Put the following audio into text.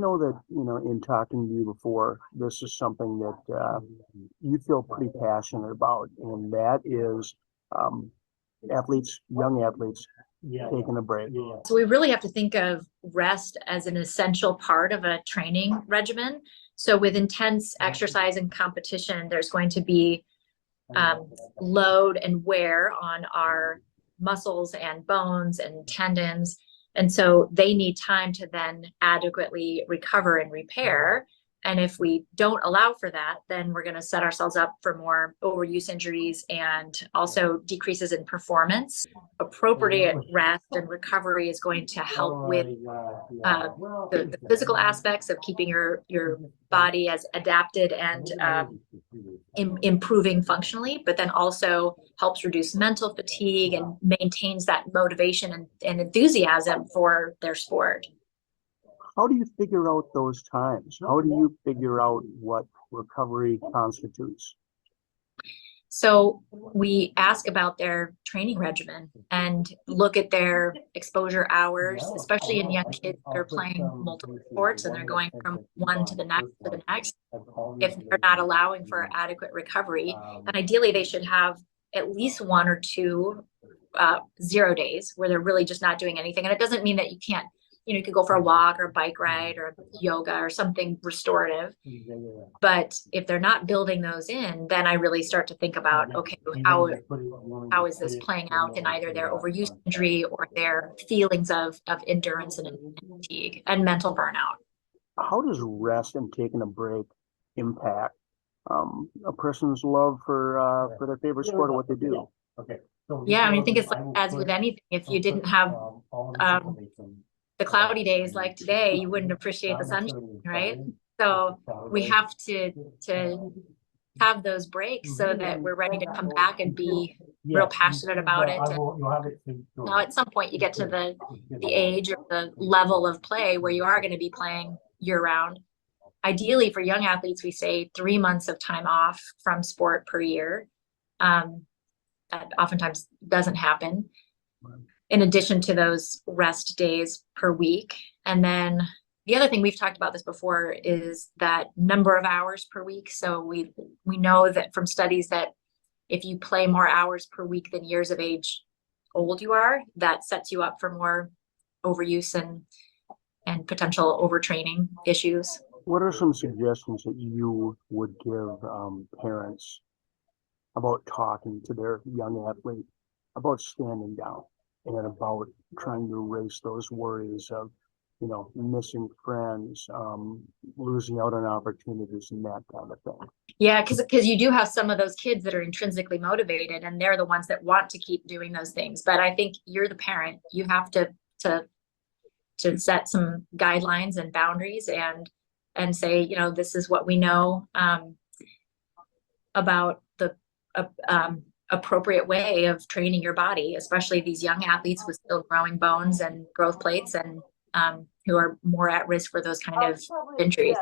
know that, in talking to you before, this is something that you feel pretty passionate about, and that is um, young athletes taking a break. So we really have to think of rest as an essential part of a training regimen. So with intense exercise and competition, there's going to be load and wear on our muscles and bones and tendons. And so they need time to then adequately recover and repair. And if we don't allow for that, then we're going to set ourselves up for more overuse injuries and also decreases in performance. Appropriate rest and recovery is going to help with the physical aspects of keeping your body as adapted and improving functionally, but then also helps reduce mental fatigue and maintains that motivation and enthusiasm for their sport. How do you figure out those times? How do you figure out what recovery constitutes? So we ask about their training regimen and look at their exposure hours, especially in young kids that are playing multiple sports and they're going from one to the next to the next. If they're not allowing for adequate recovery, then ideally they should have at least one or two 0 days where they're really just not doing anything. And it doesn't mean that you can't, you could go for a walk or a bike ride or yoga or something restorative. But if they're not building those in, then I really start to think about, okay, how is this playing out in either their overuse injury or their feelings of endurance and fatigue and mental burnout. How does rest and taking a break impact a person's love for their favorite sport or what they do? Yeah, I mean, I think it's like as with anything, if you didn't have the cloudy days like today, you wouldn't appreciate the sunshine, right? So we have to have those breaks so that we're ready to come back and be real passionate about it. And now at some point you get to the age or the level of play where you are going to be playing year round. Ideally for young athletes, we say 3 months of time off from sport per year. That oftentimes doesn't happen, in addition to those rest days per week. And then the other thing, we've talked about this before, is that number of hours per week. So we know that from studies that if you play more hours per week than years of age old you are, that sets you up for more overuse and potential overtraining issues. What are some suggestions that you would give parents about talking to their young athlete about standing down and about trying to erase those worries of, missing friends, losing out on opportunities and that kind of thing? Yeah, because you do have some of those kids that are intrinsically motivated and they're the ones that want to keep doing those things. But I think you're the parent. You have to set some guidelines and boundaries and say, this is what we know about the appropriate way of training your body, especially these young athletes with still growing bones and growth plates and who are more at risk for those kind of injuries.